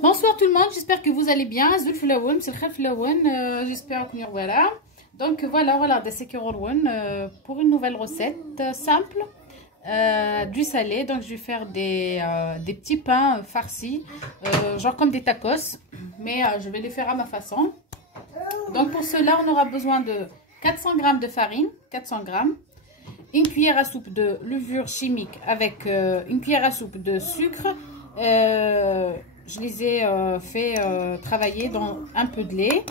Bonsoir tout le monde, j'espère que vous allez bien. J'espère que voilà. Donc voilà des pour une nouvelle recette simple du salé. Donc je vais faire des petits pains farcis, genre comme des tacos, mais je vais les faire à ma façon. Donc pour cela, on aura besoin de 400 g de farine, 400 g, une cuillère à soupe de levure chimique avec une cuillère à soupe de sucre. Je les ai fait travailler dans un peu de lait,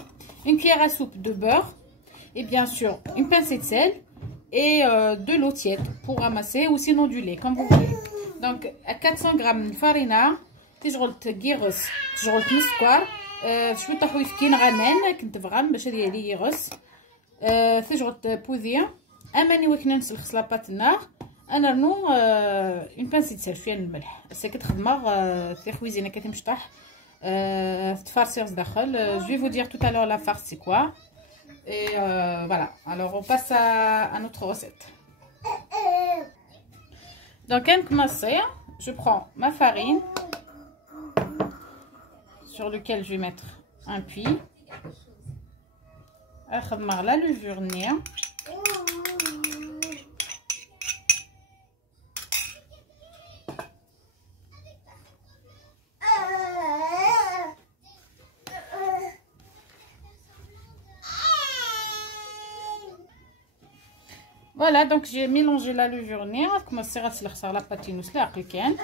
une cuillère à soupe de beurre et bien sûr une pincée de sel et de l'eau tiède pour ramasser ou sinon du lait comme vous voulez. Donc à 400 g de farine تشغل كيغص تشغل مسكر شويه طحوي فكين غنان كنت فغان باش ديالي يغص تشغل بوذيه اماني وكننس الخصلابات النار انا رنو اون بانسي ديال شويه الملح سي كتخدمها في خويزينه كتمشطح تفارسير داخل. Je vais vous dire tout à l'heure la farce c'est quoi et voilà. Alors on passe à notre recette. Donc je prends ma farine sur lequel je vais mettre un puits. أخدمر la levure نية. Voilà, donc j'ai mélangé la levure نية. commencer à se la patinos là كان.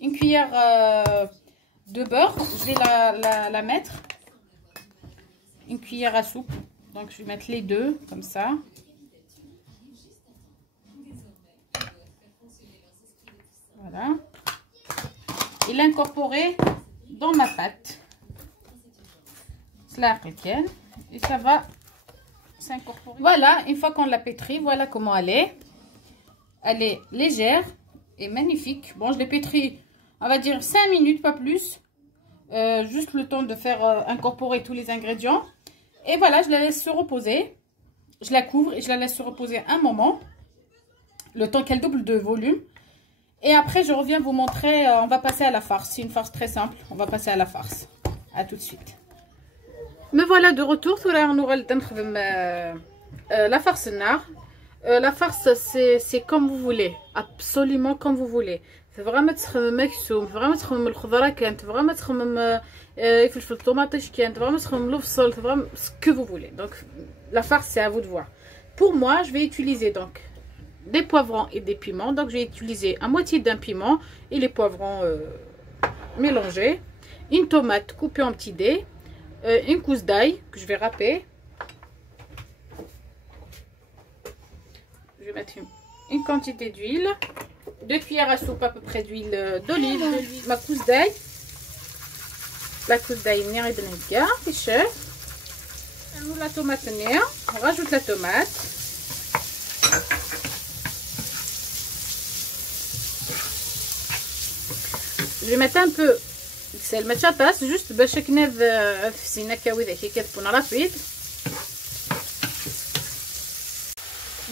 Une cuillère de beurre, je vais la mettre, une cuillère à soupe, donc je vais mettre les deux comme ça. Voilà, et l'incorporer dans ma pâte, et ça va s'incorporer. Voilà, une fois qu'on l'a pétrie, voilà comment elle est. Elle est légère et magnifique. Bon, je l'ai pétrie, on va dire 5 minutes, pas plus. Juste le temps de faire incorporer tous les ingrédients. Et voilà, je la laisse se reposer. Je la couvre et je la laisse se reposer un moment. Le temps qu'elle double de volume. Et après, je reviens vous montrer, on va passer à la farce. C'est une farce très simple. On va passer à la farce. À tout de suite. Me voilà de retour. La farce nard. La farce, c'est comme vous voulez, absolument comme vous voulez. C'est vraiment مكسوم, vraiment تخمم الخضرة كانت, vraiment تخمم فلفل طوماطيش كانت, vraiment تخمم البصل, vraiment ce que vous voulez. Donc la farce, c'est à vous de voir. Pour moi, je vais utiliser donc des poivrons et des piments. Donc je vais utiliser à moitié d'un piment et les poivrons mélangés, une tomate coupée en petits dés, une gousse d'ail que je vais râper. Je vais mettre une quantité d'huile, 2 cuillères à soupe à peu près d'huile d'olive, ma gousse d'ail, la gousse d'ail la tomate on rajoute la tomate, je vais mettre un peu de sel, ما تشطاش juste باش كناذ فسينا كاوي كي كتكون رافيد.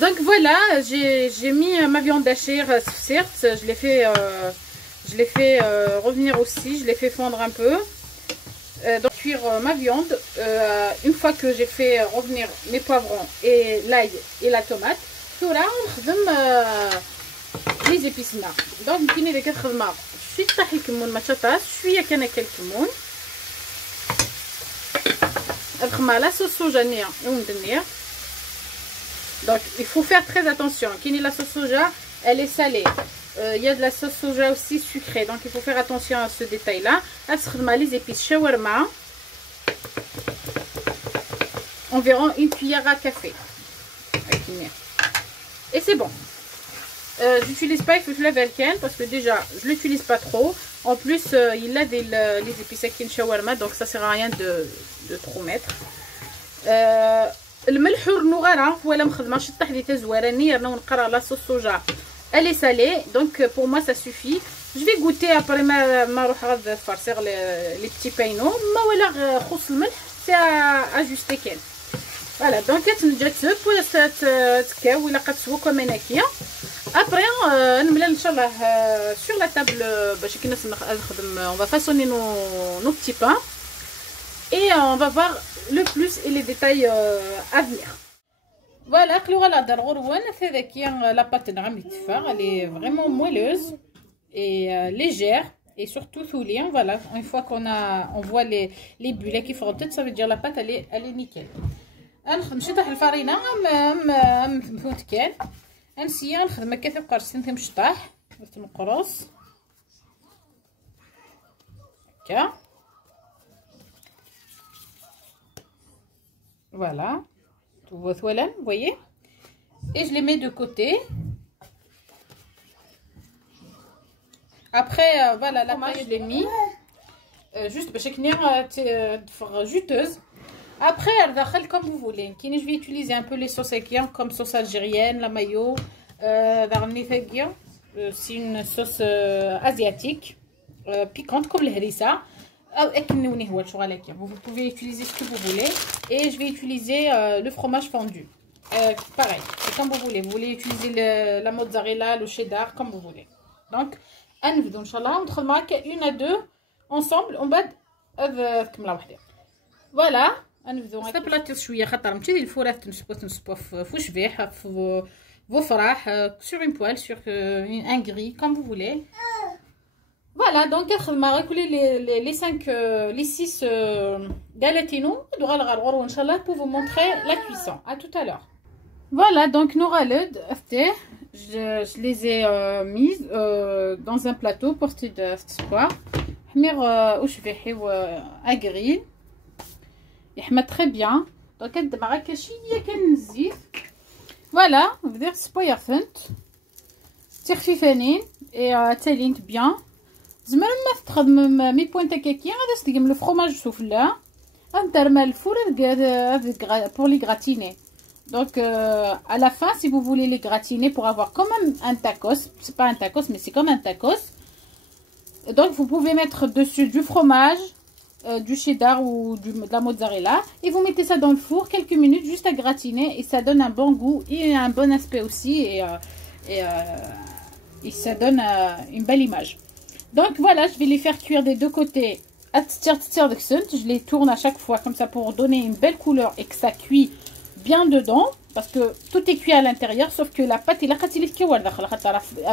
Donc voilà, j'ai mis ma viande hachée, certes, je l'ai fait revenir aussi, je l'ai fait fondre un peu. Donc cuire ma viande, une fois que j'ai fait revenir mes poivrons et l'ail et la tomate, là on خدم les épices. Donc كاين اللي كتخدمها شويه طاحي كمون ما تشطاش, شويه كان الكمون, الخما لا صوص صوجا نيه ومدنيه. Donc il faut faire très attention. La sauce soja, elle est salée. Il y a de la sauce soja aussi sucrée, donc il faut faire attention à ce détail là. Les épices shawarma, environ une cuillère à café, et c'est bon. J'utilise pas le velken parce que déjà je l'utilise pas trop. En plus il a les épices qui shawarma, donc ça sert à rien de trop mettre. الملح والنغاره ولا مخدمه شطح لي تزواراني رانا نقرا لا صوص صوجا elle est salée, donc pour moi ça suffit. Je vais goûter après ما نروح غاد فرسيغ les petits pains ما ولا خص الملح سي اجوستي كان. فوالا دونك كتنجا تسب ولا تكاو ولا قتسوى كما هناكيا. Après نملى ان شاء الله sur la table باش كي الناس نخدم. On va façonner nos petits pains et on va voir le plus et les détails à venir. Voilà, la pâte elle est vraiment moelleuse et légère et surtout soulienne. Voilà, une fois on voit les bulles qui frottent, ça veut dire la pâte elle est nickel. نشطح الفرينه مفهوت كان نسيا نخدم هكا في قرص مشطح درت القروص هكا. Voilà, voilà, vous voyez, et je les mets de côté. Après voilà, la pâte je l'ai mis juste باش تفرغ juteuse. Après elle va faire comme vous voulez. Je vais utiliser un peu les sauces comme sauce algérienne, la mayo, c'est une sauce asiatique piquante comme le harissa. Vous pouvez utiliser ce que vous voulez. Et je vais utiliser le fromage fondu. Pareil, c'est comme vous voulez. Vous voulez utiliser la mozzarella, le cheddar, comme vous voulez. Donc, Inch'Allah, on remarque une à deux ensemble. On bat voilà. نستبلاتي شويه خاطر ماشي الفورات نصبوا في شبيح في فراح sur une poêle sur un grille comme vous voulez. Voilà, donc on va recoller les 6 galatino Inch'Allah pour vous montrer la cuisson. À tout à l'heure. Voilà, donc nos ralettes, je les ai mises dans un plateau pour ce soir. À grille. يحمى très bien. Donc كندمر هكا شويه كنزيد. Voilà, بدير سبوير فنت تخفيفانين et تالينت bien. زعما ما تخدم مي بوينت هكاكيا غادي تستقم لو فرomage سوفلا غندير الفور pour les gratiner. Donc à la fin si vous voulez les gratiner pour avoir comme un tacos, c'est pas un tacos mais c'est comme un tacos. Donc vous pouvez mettre dessus du fromage, du cheddar ou de la mozzarella et vous mettez ça dans le four quelques minutes juste à gratiner et ça donne un bon goût et un bon aspect aussi et ça donne une belle image. Donc voilà, je vais les faire cuire des deux côtés. Je les tourne à chaque fois comme ça pour donner une belle couleur et que ça cuit bien dedans parce que tout est cuit à l'intérieur sauf que la pâte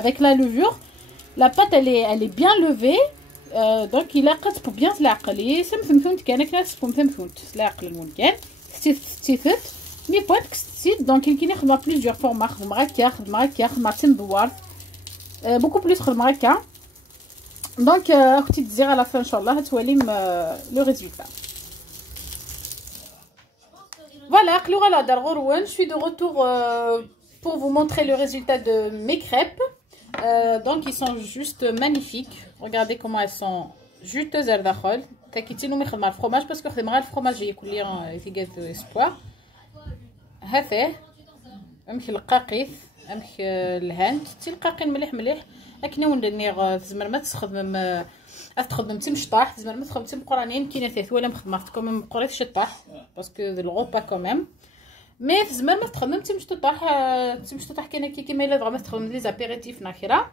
avec la levure, la pâte elle est bien levée. Donc il a قد pour bien تلاقلي سمثمثونت كانك ناس سمثمثونت تلاقل الممكن ستيثت مي بوينت كستيت دونك يمكن يخدم بليزيور فورما خدم هكا خدم هكا خدم تندوار بوكو بليس خدم هكا دونك اختي تزيغ على فان ان شاء الله تولي لو ريزولتا. Voilà, je suis de retour pour vous montrer le résultat de mes crêpes. Donc ils sont juste magnifiques. Regardez comment elles sont juteuses à l'dاخل. تاكيتينو ما يخدم مع الفرomage parce que خدم غير الفرomage ياكل لي في كاز اسبوار. هذا امشي القاقيث امشي الهند تي القاقين مليح لكن ندير زمر ما تخدم تخدم تمشطاح زمر ما تخدم تمقرانين كاينه ثلاث ولا مخدمه ما مقريتش شطاح باسكو الغوبا كوميم مي في زمان ما تخدم تمشطاح كاينه الا بغا ما تخدم لي زابيريتيف ناخره.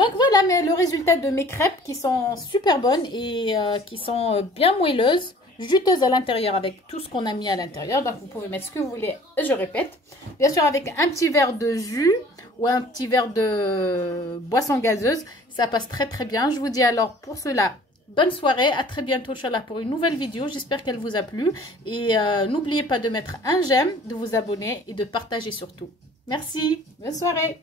Donc voilà, mais le résultat de mes crêpes qui sont super bonnes et qui sont bien moelleuses, juteuses à l'intérieur avec tout ce qu'on a mis à l'intérieur. Donc vous pouvez mettre ce que vous voulez, je répète. Bien sûr avec un petit verre de jus ou un petit verre de boisson gazeuse, ça passe très très bien. Je vous dis alors pour cela, bonne soirée, à très bientôt Inch'Allah pour une nouvelle vidéo. J'espère qu'elle vous a plu et n'oubliez pas de mettre un j'aime, de vous abonner et de partager surtout. Merci, bonne soirée.